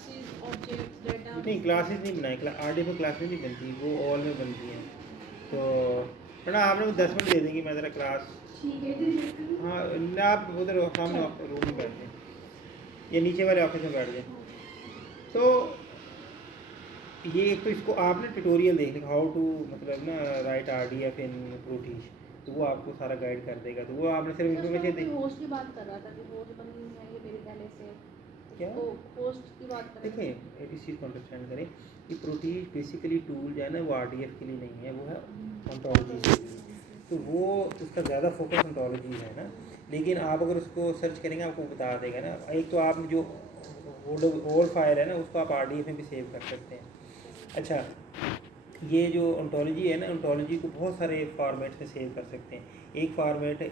Classes, objects, data. नहीं classes नहीं बनाए, आरडीएफ क्लासेस नहीं बनती, वो ऑल में बनती हैं। तो ना आपने 10 मिनट दे देंगी, मैं ज़रा क्लास। ठीक है। हाँ ना, आप उधर सामने रूम में बैठ जाएँ या नीचे वाले ऑफिस में बैठ जाएँ। तो ये एक तो इसको आपने ट्यूटोरियल देख लें, हाउ टू मतलब ना राइट आरडीएफ इन प्रोटीज, तो वो आपको सारा गाइड कर देगा। तो वो आपने सिर्फ इन्फॉर्मेशन दी। होस्ट की बात कर रहा था कि होस्ट बनी है ये मेरे पहले से, क्या तो होस्ट की बात कर रहे थे। देखें, इस चीज़ को अंडरस्टैंड करें कि प्रोटीज बेसिकली टूल जो है ना वो आरडीएफ के लिए नहीं है, वो है ऑन्टोलॉजी के लिए। तो वो उसका ज़्यादा फोकस ऑन्टोलॉजी है ना, लेकिन आप अगर उसको सर्च करेंगे आपको बता देगा ना। एक तो आपने जो ओल्ड फाइल है ना उसको आप आरडीएफ में भी सेव कर सकते हैं। अच्छा, ये जो ओंटोलॉजी है ना, ओंटोलॉजी को बहुत सारे फॉर्मेट में सेव कर सकते हैं। एक फॉर्मेट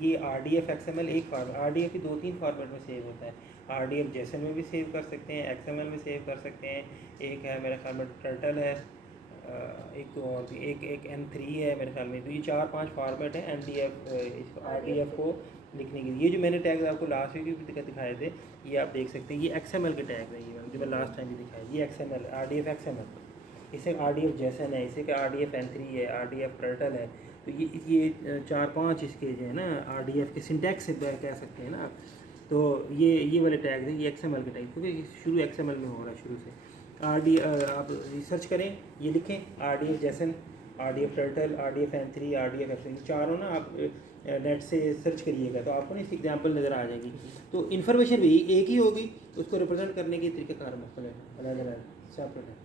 ये RDF XML, एक फॉर्मेट RDF की 2-3 फॉर्मेट में सेव होता है। RDF JSON में भी सेव कर सकते हैं, XML में सेव कर सकते हैं, एक है मेरे ख्याल में टर्टल है, एक तो और भी एक M3 है मेरे ख्याल में। तो ये 4-5 फॉर्मेट है MDF RDF को लिखने के लिए। ये जो मैंने टैग आपको लास्ट वीक भी दिखाए थे, ये आप देख सकते हैं, ये XML के टैग है, ये जो मैं लास्ट टाइम भी दिखाया, ये XML RDF XML। इसे RDF JSON है, इसे का RDF N3 है, RDF टर्टल है। तो ये 4-5 इसके जो है ना RDF के सिंटैक्स से कह सकते हैं ना आप। तो ये वाले टैग हैं, ये XML के टैग, क्योंकि शुरू XML में हो रहा है शुरू से। आप रिसर्च करें, ये लिखें RDF JSON, RDF turtle, RDF N3, RDF XML, चारों ना आप नेट से सर्च करिएगा तो आपको ना इसकी एग्जाम्पल नज़र आ जाएगी। तो इन्फॉर्मेशन भी एक ही होगी, उसको रिप्रेजेंट करने के तरीक़ेकार मुख्तलिफ अलग अलग सेपरेट है।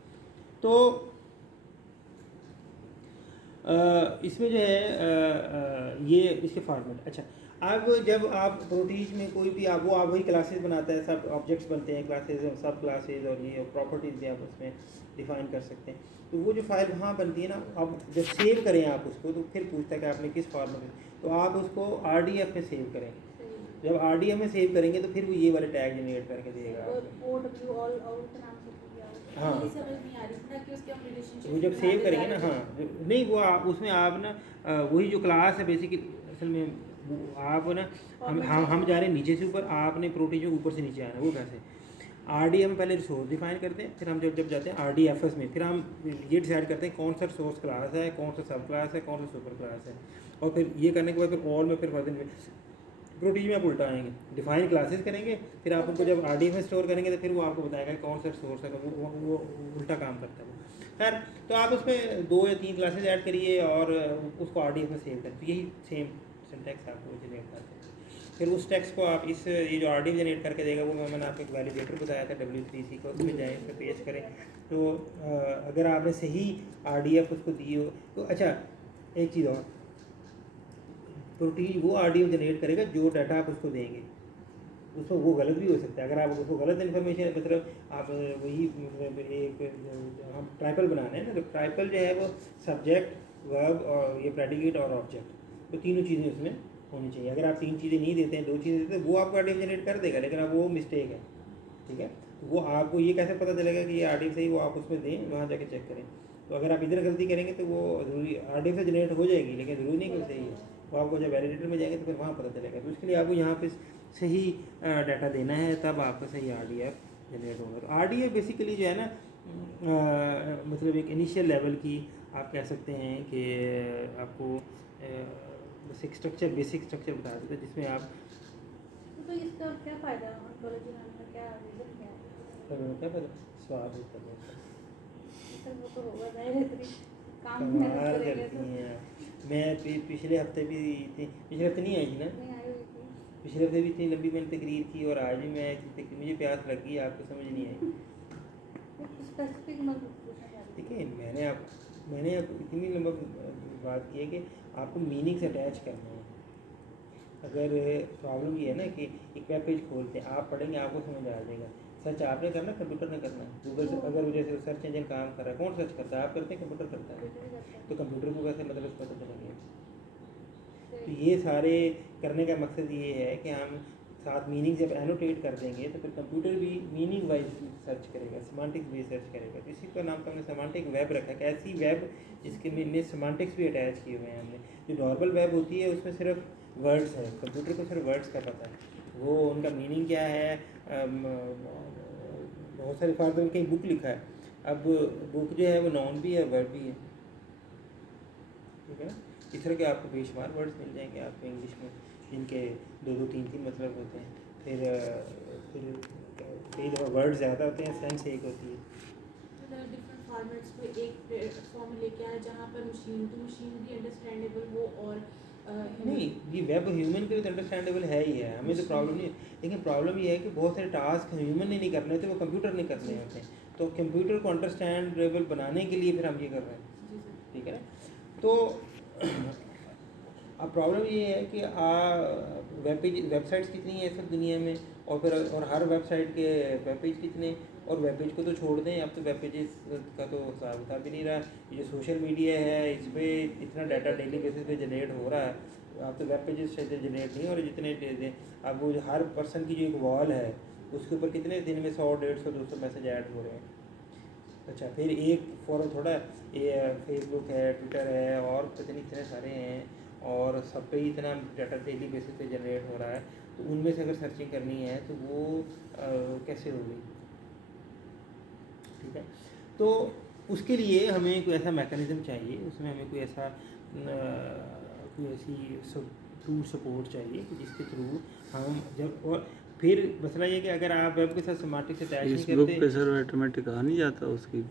तो इसमें जो है ये इसके फॉर्मेट। अच्छा, अब जब आप प्रोटीज में कोई भी आप वही क्लासेस बनाता है, सब ऑब्जेक्ट्स बनते हैं, क्लासेस सब क्लासेस, और ये प्रॉपर्टीज़ भी आप उसमें डिफ़ाइन कर सकते हैं। तो वो जो फाइल वहाँ बनती है ना, अब जब सेव करें आप उसको तो फिर पूछता है कि आपने किस फॉर्मेट में, तो आप उसको RDF में सेव करें। जब RDF में सेव करेंगे तो फिर वो ये वाले टैग जनरेट करके देगा आपको। हाँ, वो जब सेव करेंगे ना, हाँ नहीं वो आप उसमें आप ना वही जो क्लास है बेसिकली, असल में आप ना हम जा रहे हैं नीचे से ऊपर, आपने प्रोटीन जो ऊपर से नीचे आना है। वो कैसे RDF में पहले रिसोर्स डिफाइन करते हैं, फिर हम जब जाते हैं RDFS में, फिर हम ये डिसाइड करते हैं कौन सा सोर्स क्लास है, कौन सा सब क्लास है, कौन सा सुपर क्लास है। और फिर ये करने के बाद फिर ऑल में फिर फर्दर प्रोटीज में आप उल्टा आएंगे, डिफाइन क्लासेस करेंगे, फिर आप उनको जब RDF में स्टोर करेंगे तो फिर वो आपको बताएगा कौन सा सोर्स है, वो उल्टा काम करता है वो। खैर, तो आप उसमें 2 या 3 क्लासेस ऐड करिए और उसको RDF में सेव करें, तो यही सेम सिंटैक्स आपको जनरेट करते हैं। फिर उस टेक्स्ट को आप इस ये जो RDF जनरेट करके देगा, वो मैंने आपको एक वैलिडेटर बताया था W3C को, उसमें जाएँ, उसमें पेस्ट करें। तो अगर आपने सही RDF उसको दी हो तो अच्छा, एक चीज़ और, प्रोटीज वो RDF जनरेट करेगा जो डाटा आप उसको देंगे, उसमें वो गलत भी हो सकता है। अगर आप उसको गलत इन्फॉर्मेशन, मतलब आप वही मतलब एक हम ट्राइपल बनाना है ना, तो ट्राइपल जो है वो सब्जेक्ट वर्ब और ये प्रेडिकेट और ऑब्जेक्ट, तो तीनों चीज़ें उसमें होनी चाहिए। अगर आप 3 चीज़ें नहीं देते हैं, 2 चीज़ें देते हैं, वो आपको RDF जनरेट कर देगा, लेकिन अब वो मिस्टेक है, ठीक है। वो आपको ये कैसे पता चलेगा कि ये RDF सही, वो आप उसमें दें, वहाँ जाके चेक करें। तो अगर आप इधर गलती करेंगे तो वो ज़रूरी RDF से जनरेट हो जाएगी, लेकिन ज़रूरी नहीं कि सही है। तो आपको जब वैलिडेटर में जाएंगे तो फिर वहाँ पता चलेगा। तो उसके लिए आपको यहाँ पे सही डाटा देना है, तब आपका सही RDF जनरेट होगा। तो RDF बेसिकली जो है ना मतलब एक इनिशियल लेवल की आप कह सकते हैं कि आपको बेसिक स्ट्रक्चर बता देता है, जिसमें आप तो इसका क्या फ़ायदा ऑन्टोलॉजी नाम का, क्या रीज़न क्या है? क्या पता स्वाद होता है, सर वो तो होगा जाहिर काम कमाल करेंगे करती तो। हैं। मैं पिछले हफ्ते भी थी, पिछले हफ्ते नहीं आई थी ना, नहीं आई हुई थी। पिछले हफ्ते भी इतनी लंबी मैंने तकरीर की, और आज भी मैं मुझे प्यास लग गई, आपको समझ नहीं आई। स्पेसिफिक मत पूछना चाहती। देखिए, मैंने अब इतनी लंबा बात की है कि आपको मीनिंग से अटैच करना है। अगर प्रॉब्लम ये है ना कि एक वेब पेज खोलते हैं, आप पढ़ेंगे, आपको समझ आ जाएगा। सर्च आपने करना, कंप्यूटर ने करना है। गूगल से अगर जैसे सर्च इंजन काम कर रहा है, कौन सर्च करता है? आप करते हैं, कंप्यूटर करता है। तो कंप्यूटर को कैसे मतलब पता चलेंगे? तो ये सारे करने का मकसद ये है कि हम साथ मीनिंग जब एनोटेट कर देंगे तो फिर कंप्यूटर भी मीनिंग वाइज सर्च करेगा, सेमांटिक्स भी सर्च करेगा। तो इसी का नाम तो हमने सेमांटिक वेब रखा है। ऐसी वेब जिसके में सेमांटिक्स भी अटैच किए हुए हैं हमने। जो नॉर्मल वेब होती है उसमें सिर्फ वर्ड्स है, कंप्यूटर को सिर्फ वर्ड्स का पता है, वो उनका मीनिंग क्या है बहुत सारे फॉर एग्जाम्पल कहीं बुक लिखा है, अब बुक जो है वो नाउन भी है वर्ब भी है, ठीक है ना। इस तरह के आपको बेशुमार वर्ड्स मिल जाएंगे आपको इंग्लिश में जिनके 2-2 3-3 मतलब होते हैं। फिर कई दफ़ा वर्ड ज़्यादा होते हैं, सेंस एक होती है। डिफरेंट फॉर्मेट्स को एक प्लेटफॉर्म में लेके आए जहाँ पर मशीन टू मशीन भी अंडरस्टैंडेबल हो और नहीं, ये वेब ह्यूमन के लिए तो अंडरस्टैंडेबल है ही है, हमें तो प्रॉब्लम नहीं है। लेकिन प्रॉब्लम ये है कि बहुत सारे टास्क ह्यूमन ने नहीं करने होते, वो कंप्यूटर ने करने होते हैं। तो कंप्यूटर को अंडरस्टैंडेबल बनाने के लिए फिर हम ये कर रहे हैं, ठीक है ना। तो अब प्रॉब्लम ये है कि वेबसाइट्स कितनी है सब दुनिया में, और हर वेबसाइट के वेब पेज कितने, और वेब पेज को तो छोड़ दें, अब तो वेब पेजेस का तो हिसाब किताब भी नहीं रहा। ये जो सोशल मीडिया है इस पर इतना डाटा डेली बेसिस पे जनरेट हो रहा है, अब तो वेब पेजेस शायद जनरेट नहीं हो रहे जितने। अब वो जो हर पर्सन की जो एक वॉल है उसके ऊपर कितने दिन में 100, 150, 200 मैसेज ऐड हो रहे हैं। अच्छा, फिर एक फॉरम थोड़ा ये फेसबुक है, ट्विटर है, और पता नहीं इतने सारे हैं, और सब पे ही इतना डाटा डेली बेसिस पे जनरेट हो रहा है। तो उनमें से अगर सर्चिंग करनी है तो वो कैसे होगी, ठीक है। तो उसके लिए हमें कोई ऐसा मैकेनिज़्म चाहिए, उसमें हमें कोई ऐसा कोई ऐसी टूल सपोर्ट चाहिए कि जिसके थ्रू हम जब, और फिर मसला ये कि अगर आप वेब के साथ सिमेंटिक से अटैच नहीं फेसबुक करते। पे सर ऑटोमेटिक आ नहीं जाता, उसकी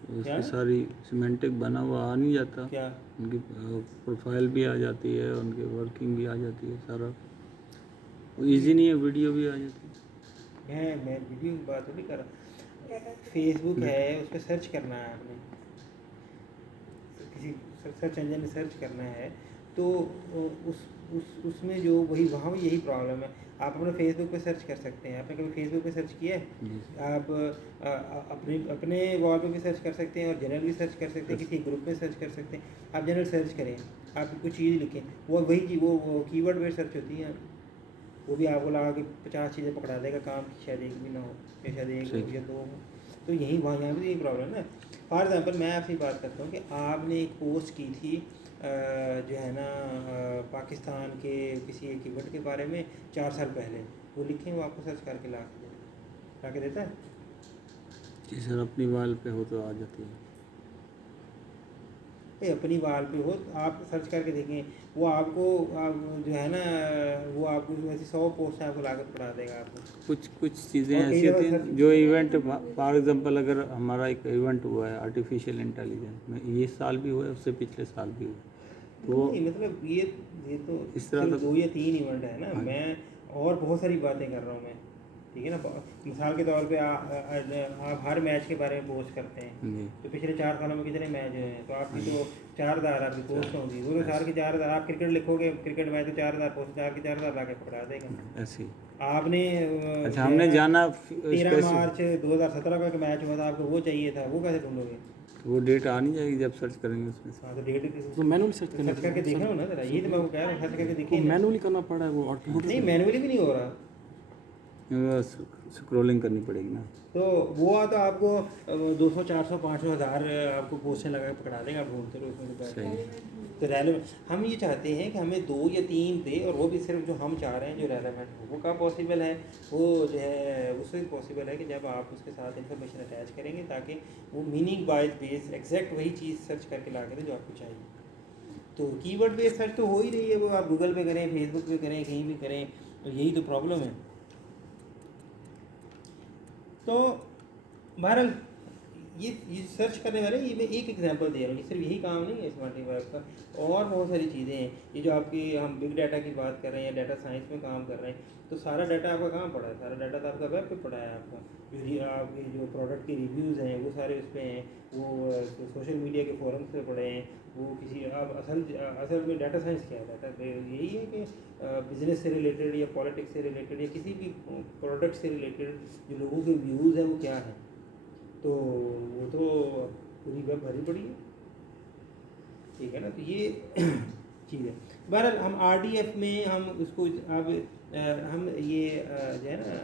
सारी सिमेंटिक बना हुआ आ नहीं जाता, क्या उनकी प्रोफाइल भी आ जाती है, उनकी वर्किंग भी आ जाती है, सारा इजी नहीं है, वीडियो भी आ जाती है। मैं वीडियो की बात नहीं कर रहा, फेसबुक है उस पर सर्च करना है आपने, किसी सर्च इंजन में सर्च करना है तो उसमें जो वही वहाँ यही प्रॉब्लम है। आप अपने फेसबुक पे सर्च कर सकते हैं, आपने कभी फेसबुक पे सर्च किया है? आप अपने वॉल पे भी सर्च कर सकते हैं और जनरल भी सर्च कर सकते हैं, किसी ग्रुप में सर्च कर सकते हैं। आप जनरल सर्च करें, आप कुछ चीज़ लिखें, वो वही चीज़ वो कीवर्ड बेस्ड सर्च होती है, वो भी आपको लगा कि 50 चीज़ें पकड़ा देगा, काम की शायद एक भी ना हो, या शायद एक हो या 2 हो। तो यही वहाँ यहाँ भी यही प्रॉब्लम है ना। फॉर एग्ज़ाम्पल मैं आपसे बात करता हूँ कि आपने एक पोस्ट की थी जो है ना पाकिस्तान के किसी एक इवेंट के बारे में 4 साल पहले, वो लिखें, वो आपको सर्च करके ला के देता है। जी सर, अपनी वाल पे हो तो आ जाती है। अपनी वाल पे हो आप सर्च करके देखें, वो आपको जो है ना वो आपको वैसे 100 पोस्ट आपको लागत पड़ा देगा आपको। कुछ चीज़ें और कई ऐसी होती दफ़ा हैं जो इवेंट, फॉर एग्जांपल अगर हमारा एक इवेंट हुआ है आर्टिफिशियल इंटेलिजेंस में, ये साल भी हुआ है, उससे पिछले साल भी हुआ है, तो नहीं मतलब ये तो इस तरह सिर्फ तो 2 या 3 इवेंट है ना। हाँ। मैं और बहुत सारी बातें कर रहा हूँ मैं, ठीक है ना। मिसाल के तौर पे आप हर मैच के बारे में पोस्ट करते हैं, जी तो पिछले 4 सालों में कितने मैच हुए हैं, तो आपकी तो 4000 आपकी पोस्ट होंगी, वो तो 4 की 4000 आप क्रिकेट लिखोगे, क्रिकेट मैच तो 4000 पोस्ट, 4 की 4000 ला के पकड़ा देगा। ऐसी। आपने अच्छा, हमने जाना 13 मार्च 2017 का एक मैच हुआ था, आपको वो चाहिए था, वो कैसे ढूंढोगे? तो वो डेट आ नहीं जाएगी जब सर्च करेंगे उसमें से। हाँ तो डेट तो मैनुअली सर्च करना सर्च करके देखना हो ना जरा, ये तो मैं आपको कह रहा हूँ, सर्च करके तो देखिए ना। मैनुअली करना पड़ रहा है वो, और कंप्यूटर नहीं मैनुअली भी नहीं हो रहा, स्क्रॉलिंग करनी पड़ेगी ना। तो वो तो आपको 200, 400, 500, 1000 आपको पोस्टें लगा के पकड़ा देंगे, आप ढूंढते रहो उसमें। तो सही। तो रेलेवेंट हम ये चाहते हैं कि हमें 2 या 3 दे, और वो भी सिर्फ जो हम चाह रहे हैं जो रेलेवेंट हो। वो कब पॉसिबल है? वो जो है उससे पॉसिबल है कि जब आप उसके साथ इन्फॉर्मेशन अटैच करेंगे, ताकि वो मीनिंग वाइज बेस एग्जैक्ट वही चीज़ सर्च करके ला के दे जो आपको चाहिए। तो कीवर्ड बेस्ड सर्च तो हो ही रही है, वो आप गूगल पे करें, फेसबुक पे करें, कहीं भी करें, तो यही तो प्रॉब्लम है। तो बहरहाल ये सर्च करने वाले, ये मैं एक एग्जांपल दे रहा हूँ, ये सिर्फ यही काम नहीं है स्मार्ट वेब का, और बहुत सारी चीज़ें हैं। ये जो आपकी हम बिग डाटा की बात कर रहे हैं या डाटा साइंस में काम कर रहे हैं, तो सारा डाटा आपका कहाँ पड़ा है? सारा डाटा तो आपका वेब पे पड़ा है। आपका आपके जो प्रोडक्ट के रिव्यूज़ हैं वो सारे उस पर हैं, वो सोशल मीडिया के फोरम्स पे पड़े हैं, वो किसी अब असल में डाटा साइंस क्या है? डाटा यही है कि बिज़नेस से रिलेटेड या पॉलिटिक्स से रिलेटेड या किसी भी प्रोडक्ट से रिलेटेड जो लोगों के व्यूज़ हैं वो क्या है, तो वो तो पूरी वेब भरी पड़ी है, ठीक है ना। तो ये चीज़ है। बहरहाल हम RDF में हम उसको अब हम ये जो है ना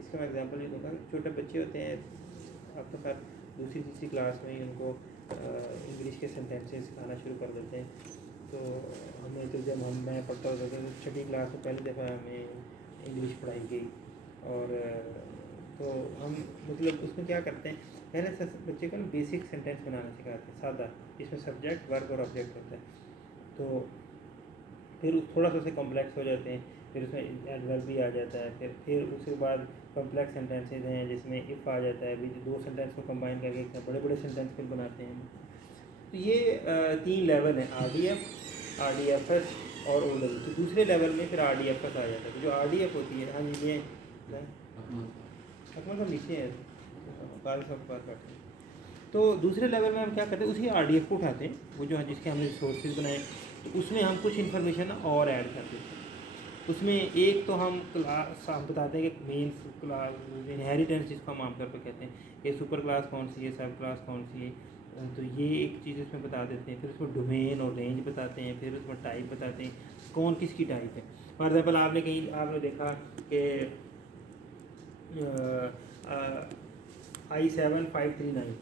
इसका मैं एग्जांपल ये दूँगा। छोटे बच्चे होते हैं, अब तो खैर दूसरी तीसरी क्लास में ही उनको इंग्लिश के सेंटेंसेस सिखाना शुरू कर देते हैं। तो हमें तो जब मैं पढ़ता होता था तो 6ठी क्लास में पहली दफ़ा हमें इंग्लिश पढ़ाई गई, और तो हम मतलब उसमें क्या करते हैं, पहले बच्चे को ना बेसिक सेंटेंस बनाना सिखाते हैं, सादा, इसमें सब्जेक्ट वर्ब और ऑब्जेक्ट होता है। तो फिर थोड़ा सा उसे कॉम्प्लेक्स हो जाते हैं, फिर उसमें एडवर्ब भी आ जाता है, फिर उसके बाद कॉम्प्लेक्स सेंटेंसेज हैं जिसमें इफ़ आ जाता है, भी दो सेंटेंस को कंबाइन करके एक बड़े बड़े सेंटेंस फिर बनाते हैं। तो ये 3 लेवल हैं, RDF, RDFS और OW। तो दूसरे लेवल में फिर RDFS आ जाता है। तो जो RDF होती है, हाँ जी ये अकमल सब नीचे है, बाल सब बात करते हैं। तो दूसरे लेवल में हम क्या करते हैं, उसी RDF को उठाते हैं, वो जो है जिसके हमने सोर्सेज बनाए, तो उसमें हम कुछ इन्फॉर्मेशन और ऐड कर देते हैं। उसमें एक तो हम क्लास हम बताते हैं कि मेन क्लास इनहेरिटेंस जिसको हम आमतौर पर कहते हैं, ये सुपर क्लास कौन सी है, सब क्लास कौन सी है, तो ये एक चीज़ इसमें बता देते हैं। फिर उसमें डोमेन और रेंज बताते हैं, फिर उसमें टाइप बताते हैं कौन किसकी टाइप है। फॉर एग्जाम्पल आपने कहीं आपने देखा कि I7539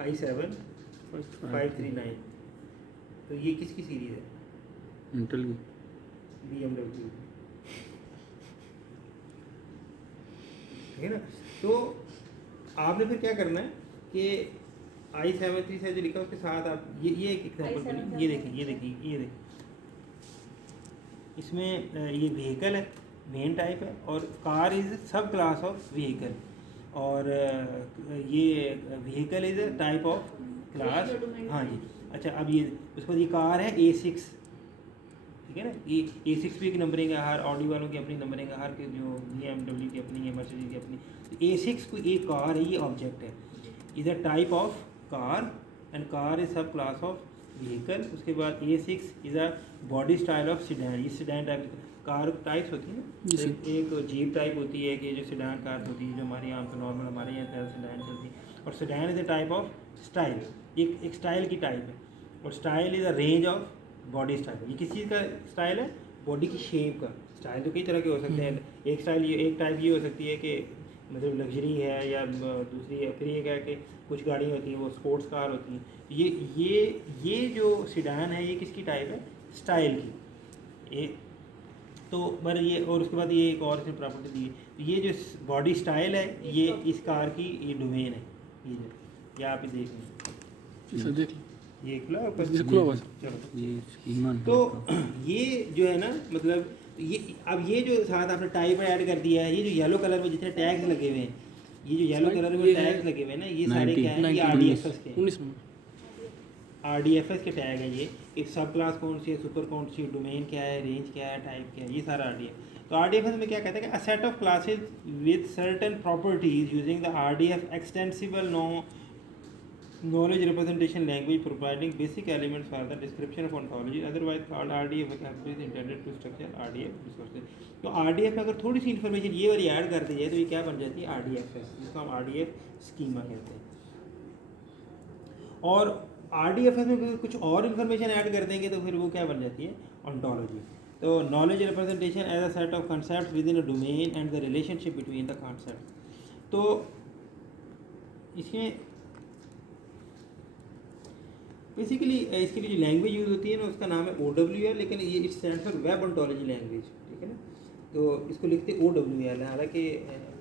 I7539, तो ये किसकी सीरीज़ है? इंटेल की। BMW, ठीक है ना। तो आपने फिर क्या करना है कि I73 जो लिखा है उसके साथ आप ये एक एग्जाम्पल, ये देखिए इसमें ये व्हीकल है, मेन टाइप है, और कार इज़ सब क्लास ऑफ व्हीकल, और ये vehicle is type of class. हाँ जी, अच्छा अब ये उसके बाद ये कार है A6, ठीक है ना। ये A6 भी एक नंबरिंग है, हर ऑडी वालों की अपनी नंबरिंग है, हर के जो BMW की अपनी है, मर्सिडीज की अपनी। तो A6 को एक कार है, ये ऑब्जेक्ट है, is a type of car and car is सब क्लास ऑफ व्हीकल। उसके बाद A6 is a body style of sedan, ये सिडान टाइप कार टाइप्स होती है ना, एक जीप टाइप होती है कि जो सिडान कार होती है, जो हमारे यहाँ पर नॉर्मल हमारे यहाँ सिडान चलती है, और sedan is a type of style, एक स्टाइल की टाइप है, और style is a range of body style. ये किस चीज़ का स्टाइल है? बॉडी की शेप का स्टाइल। तो कई तरह के हो सकते हैं, एक स्टाइल ये एक टाइप ये हो सकती है कि मतलब लग्जरी है, या दूसरी है, फिर ये क्या है कि कुछ गाड़ियाँ होती हैं वो स्पोर्ट्स कार होती हैं। ये जो सिडान है ये किसकी टाइप है? स्टाइल की। तो पर ये, और उसके बाद ये एक और इसमें प्रॉपर्टी दी है, तो ये जो बॉडी स्टाइल है ये इस कार की ये डोमेन है, ये आप ही देख लें, देख ये खुला ऊपर खुला हुआ है। चलो ये स्कीमा तो ये जो है ना, मतलब ये अब ये जो साथ आपने टाइप ऐड कर दिया है, ये जो येलो कलर में जितने टैग्स लगे हुए हैं, ये जो येलो कलर में टैग्स लगे हुए हैं ना, ये सारे क्या हैं? ये RDFS के 19 में RDFS के टैग है। ये एक सब क्लास कौन सी है, सुपर कौन सी, डोमेन क्या है, रेंज क्या है, टाइप क्या है, ये सारा RDF। तो RDFS में क्या कहते हैं कि a set of classes with certain properties using the RDF extensible knowledge representation language providing basic elements for the description of ontology otherwise called RDF is intended to structure RDF resources। तो RDF में अगर थोड़ी सी information ये वाली add कर दी जाए तो ये क्या बन जाती है? RDFS, जिसको हम RDF स्कीमा कहते हैं। और RDFS में फिर कुछ और इन्फॉर्मेशन ऐड कर देंगे तो फिर वो क्या बन जाती है? ontology। तो knowledge representation as a set of concepts within a domain and the relationship between the concepts। तो इसमें बेसिकली इसके लिए जो लैंग्वेज यूज़ होती है ना उसका नाम है OWL, लेकिन ये it stand for web ontology language, ठीक है ना। तो इसको लिखते OWL, हालांकि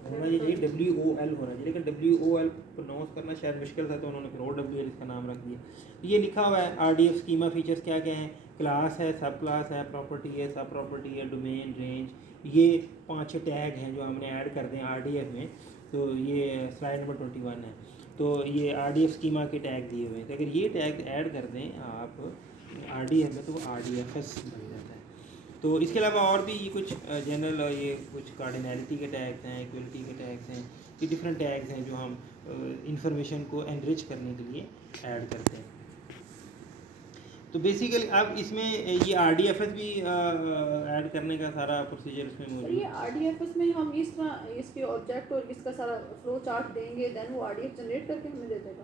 होना चाहिए WOL होना चाहिए, लेकिन WOL प्रोनाउंस करना शायद मुश्किल था तो उन्होंने फिर OWL इसका नाम रख दिया। तो ये लिखा हुआ है RDF स्कीमा फीचर्स क्या क्या हैं? क्लास है, सब क्लास है, प्रॉपर्टी है, सब प्रॉपर्टी है, डोमेन, रेंज, ये 5-6 टैग हैं जो हमने ऐड कर दें RDF में। तो ये स्लाइड नंबर 21 है। तो ये RDF स्कीमा के टैग दिए हुए हैं, तो अगर ये टैग ऐड कर दें आप RDF में तो वो RDFS बन जाता है। तो इसके अलावा और भी ये कुछ जनरल और ये कुछ कार्डिनैलिटी के टैग्स हैं, इक्वलिटी के टैग्स हैं, ये डिफरेंट टैग्स हैं जो हम इंफॉर्मेशन को एनरिच करने के लिए ऐड करते हैं। तो बेसिकली अब इसमें ये RDFS भी ऐड करने का सारा प्रोसीजर इसमें सर मौजूद ये है। RDFS में हम इस तरह इसके ऑब्जेक्ट और इसका सारा फ्लो चार्ट देंगे, देन वो RDF जनरेट करके हमें दे देगा।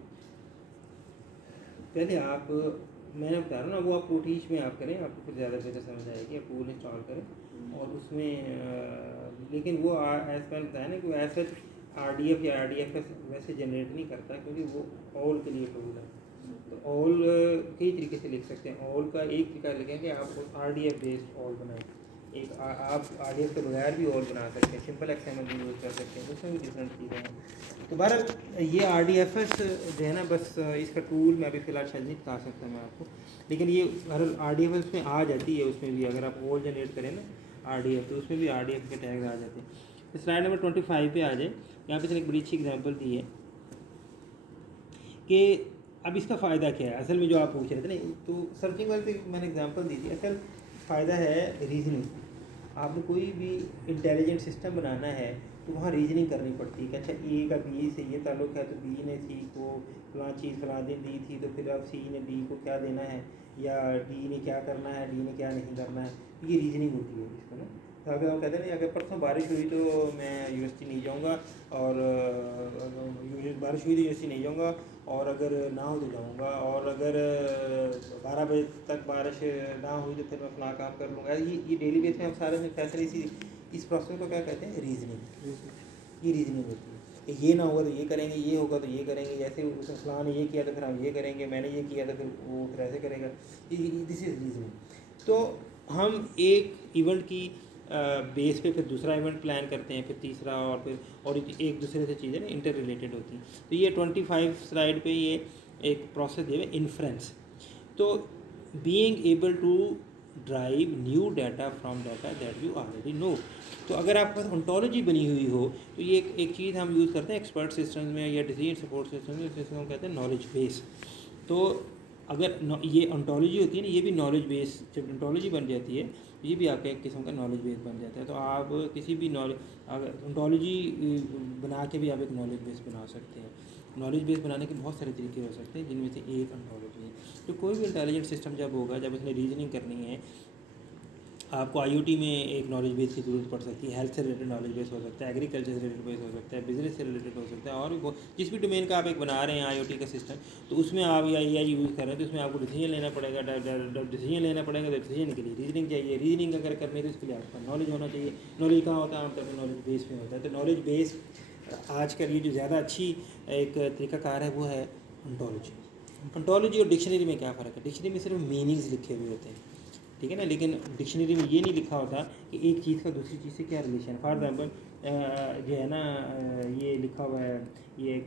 पहले आप, मैंने बता रहा हूँ ना, वो आप प्रोटीज में आप करें, आपको फिर ज़्यादा बेहतर समझ आएगी। आप टूल इंस्टॉल करें और उसमें लेकिन वो एज पर बताया ना कि वो ऐसा RDF या RDFS वैसे जनरेट नहीं करता, क्योंकि वो ऑल के लिए टूल है। तो ऑल कई तरीके से लिख सकते हैं। ऑल का एक तरीका लिखें कि आप RDF बेस्ड ऑल बनाएं, एक आप RDF के बगैर भी और बना सकते हैं, सिंपल XML भी यूज़ कर सकते हैं, उसमें भी डिफरेंट चीज़ें हैं। तो बहरहाल ये RDFS जो है ना, बस इसका टूल मैं अभी फ़िलहाल शायद नहीं बता सकता मैं आपको, लेकिन ये बहरहाल RDFS में आ जाती है। उसमें भी अगर आप ओल्ड जनरेट करें ना RDF, तो उसमें भी RDF के टैग आ जाते हैं। तो स्लाइड नंबर 25 पे आ जाए। यहाँ पे एक बड़ी अच्छी एग्जांपल दी है कि अब इसका फ़ायदा क्या है असल में, जो आप पूछ रहे थे ना, तो सर्चिंग वाले पे मैंने एग्जांपल दी थी। असल फ़ायदा है रीजनिंग। आपने कोई भी इंटेलिजेंट सिस्टम बनाना है तो वहाँ रीजनिंग करनी पड़ती है कि अच्छा ए का बी से ये ताल्लुक़ है, तो बी ने सी को फलां चीज़ फलां दिन दी थी, तो फिर अब सी ने डी को क्या देना है, या डी ने क्या करना है, डी ने क्या नहीं करना है। तो ये रीजनिंग होती है इसको ना। तो अगर हम कहते हैं ना, अगर परसों बारिश हुई तो मैं यूनिवर्सिटी नहीं जाऊँगा, और बारिश हुई तो यूनिवर्सिटी नहीं जाऊँगा, और अगर ना हो तो जाऊँगा, और अगर 12 बजे तक बारिश ना हुई तो फिर मैं अपना काम कर लूँगा। ये डेली बेस में हम सारे में फैसले इस प्रोसेस को क्या कहते हैं, रीजनिंग। ये रीजनिंग होती है कि ये ना होगा तो ये करेंगे, ये होगा तो ये करेंगे, जैसे उस फलां ने ये किया तो फिर हम ये करेंगे, मैंने ये किया तो फिर वो फिर ऐसे करेगा। This is reasoning. तो हम एक इवेंट की बेस पे फिर दूसरा इवेंट प्लान करते हैं, फिर तीसरा, और एक दूसरे से चीज़ें ना इंटर रिलेटेड होती हैं। तो ये 25 स्लाइड पे ये एक प्रोसेस दिया है, इन्फ्रेंस। तो being able to drive new data from data that you already know. तो अगर आपके पास ओंटोलॉजी बनी हुई हो, तो ये एक चीज़ हम यूज़ करते हैं एक्सपर्ट सिस्टम्स में या डिसीजन सपोर्ट सिस्टम में, जिसको हम कहते हैं नॉलेज बेस। तो अगर ये ओंटोलॉजी होती है ना, ये भी नॉलेज बेस, जब ओंटोलॉजी बन जाती है ये भी आपका एक किस्म का नॉलेज बेस बन जाता है। तो आप किसी भी नॉलेज, अगर ओंटोलॉजी बना के भी आप एक नॉलेज बेस बना सकते हैं। नॉलेज बेस बनाने के बहुत सारे तरीके हो सकते हैं, जिनमें से एक ओंटोलॉजी है। तो कोई भी इंटेलिजेंट सिस्टम जब होगा, जब उसने रीजनिंग करनी है, आपको IoT में एक नॉलेज बेस की ज़रूरत पड़ सकती है। हेल्थ से रिलेटेड नॉलेज बेस हो सकता है, एग्रीकल्चर से रिलेटेड बेस हो सकता है, बिजनेस से रिलेटेड हो सकता है, और भी जिस भी डोमेन का आप एक बना रहे हैं IoT का सिस्टम, तो उसमें आप या AI यूज़ कर रहे हैं, तो उसमें आपको डिसीजन लेना पड़ेगा। डिसीजन लेना पड़ेगा तो डिसीजन के लिए रीजनिंग चाहिए। रीजनिंग अगर करनी है तो उसके लिए आपका नॉलेज होना चाहिए। नॉलेज कहाँ होता है, आमतौर पर नॉलेज बेस में होता है। तो नॉलेज बेस आजकल ये जो ज़्यादा अच्छी एक तरीक़ाकार है वो है ओंटोलॉजी। ओंटोलॉजी और डिक्शनरी में क्या फ़र्क है? डिक्शनरी में सिर्फ मीनिंग्स लिखे हुए होते हैं, ठीक है ना, लेकिन डिक्शनरी में ये नहीं लिखा होता कि एक चीज़ का दूसरी चीज़ से क्या रिलेशन है। फॉर एग्जांपल जो है ना, ये लिखा हुआ है, ये एक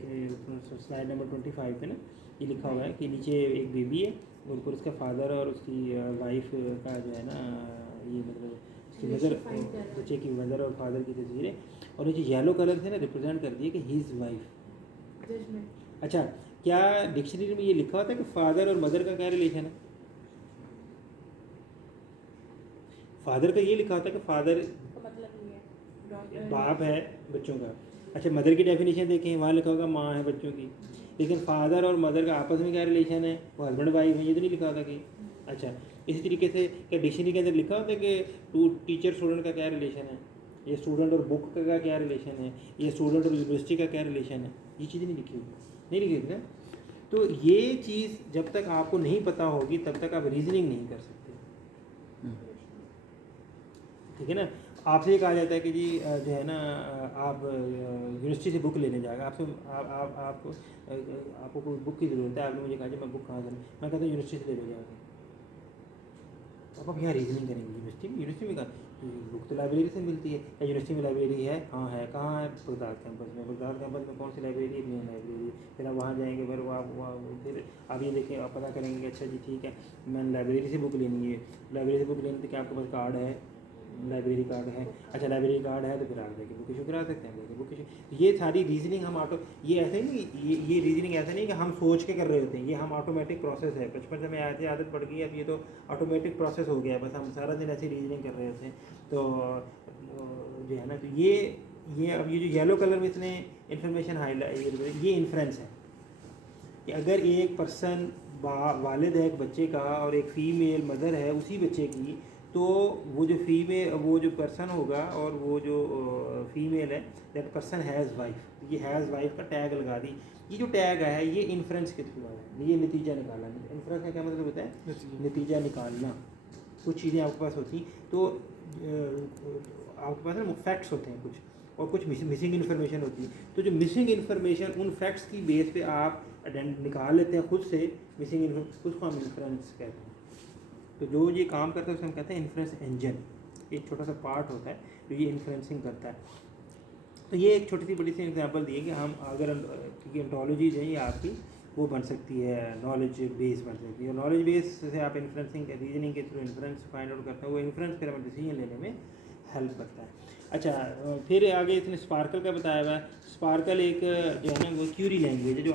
स्लाइड नंबर 25 पे ना, ये लिखा हुआ है कि नीचे एक बेबी है, ऊपर उसका फादर और उसकी वाइफ का जो है ना, ये मतलब उसकी मदर, बच्चे की मदर और फादर की तस्वीर है, और नीचे येलो कलर से ना रिप्रेजेंट कर दिए कि हीज़ वाइफ। अच्छा, क्या डिक्शनरी में ये लिखा होता है कि फादर और मदर का क्या रिलेशन है? फादर का ये लिखा होता है कि फादर बाप है बच्चों का। अच्छा, मदर की डेफिनेशन देखें, वहाँ लिखा होगा माँ है बच्चों की, लेकिन फादर और मदर का आपस में क्या रिलेशन है, वो हस्बैंड वाइफ है, ये तो नहीं लिखा होता कि। अच्छा, इसी तरीके से क्या डिक्शनरी के अंदर लिखा होता है कि टीचर स्टूडेंट का क्या रिलेशन है, ये स्टूडेंट और बुक का क्या रिलेशन है, ये स्टूडेंट और यूनिवर्सिटी का क्या रिलेशन है? ये चीज़ें नहीं लिखी हुई, नहीं लिखी हुई ना। तो ये चीज़ जब तक आपको नहीं पता होगी तब तक आप रीजनिंग नहीं कर सकते, ठीक है ना। आपसे ये कहा जाता है कि जी जो है ना, आप यूनिवर्सिटी से बुक लेने जाएगा, आपसे आपको कोई बुक की ज़रूरत है, आपने मुझे कहा जी मैं बुक कहाँ से, मैं कहता हूँ यूनिवर्सिटी से ले लो जाके। आप यहाँ रीजनिंग करेंगे यूनिवर्सिटी में कहा बुक तो लाइब्रेरी से मिलती है, या यूनिवर्सिटी में लाइब्रेरी है? हाँ है। कहाँ है? बगदाद कैंपस में। बगदाद कैंपस में कौन सी लाइब्रेरी? Main library. फिर आप वहाँ जाएंगे, फिर फिर आप ये देखें, आप पता करेंगे अच्छा जी ठीक है, मैंने लाइब्रेरी से बुक लेनी है। लाइब्रेरी से बुक लेनी तो क्या आपके पास कार्ड है, लाइब्रेरी कार्ड है? अच्छा, लाइब्रेरी कार्ड है तो फिर आप जाके बुक इशू करा सकते हैं, जाके बुक इशू। ये सारी रीजनिंग हम ये ऐसे नहीं, ये रीजनिंग ऐसा नहीं कि हम सोच के कर रहे होते हैं, ये हम ऑटोमेटिक प्रोसेस है। बचपन से हमें ऐसी आदत पड़ गई है, अब ये तो ऑटोमेटिक प्रोसेस हो गया है, बस हम सारा दिन ऐसी रीजनिंग कर रहे होते हैं। तो जो है ना, तो ये अब ये जो येलो कलर में इसने इन्फॉर्मेशन हाईलाइट, ये इन्फ्रेंस है कि अगर एक पर्सन वालिद है एक बच्चे का और एक फ़ीमेल मदर है उसी बच्चे की, तो वो जो पर्सन होगा और वो जो फीमेल है, दैट पर्सन हैज़ वाइफ। ये हैज़ वाइफ का टैग लगा दी। ये जो टैग है ये इन्फ्रेंस के थ्रू आया, ये नतीजा निकाला। इन्फ्रेंस का क्या मतलब होता है? नतीजा निकालना। कुछ चीज़ें आपके पास होती, तो आपके पास ना फैक्ट्स होते हैं कुछ, और कुछ मिसिंग इन्फॉर्मेशन होती है। तो जो मिसिंग इन्फॉर्मेशन, उन फैक्ट्स की बेस पे आप निकाल लेते हैं खुद से मिसिंग इन्फॉर्मेशन, उसको हम इन्फ्रेंस कहते हैं। तो जो ये काम करता है उसे हम कहते हैं इन्फ्रेंस इंजन। एक छोटा सा पार्ट होता है जो ये इन्फ्लुएंसिंग करता है। तो ये एक छोटी सी बड़ी सी एग्जांपल दी है कि हम अगर क्योंकि ओंटोलॉजी जो है ये आपकी वो बन सकती है, नॉलेज बेस बन सकती है। नॉलेज बेस से आप इन्फ्लुएंसिंग रीजनिंग के थ्रू इन्फ्लुएंस फाइंड आउट करते हैं, वो इन्फ्लुएंस फिर हमें डिसीजन लेने में हेल्प करता है। अच्छा फिर आगे इसने स्पार्कल का बताया हुआ है। स्पार्कल एक जो है ना वो क्यूरी लैंग्वेज है जो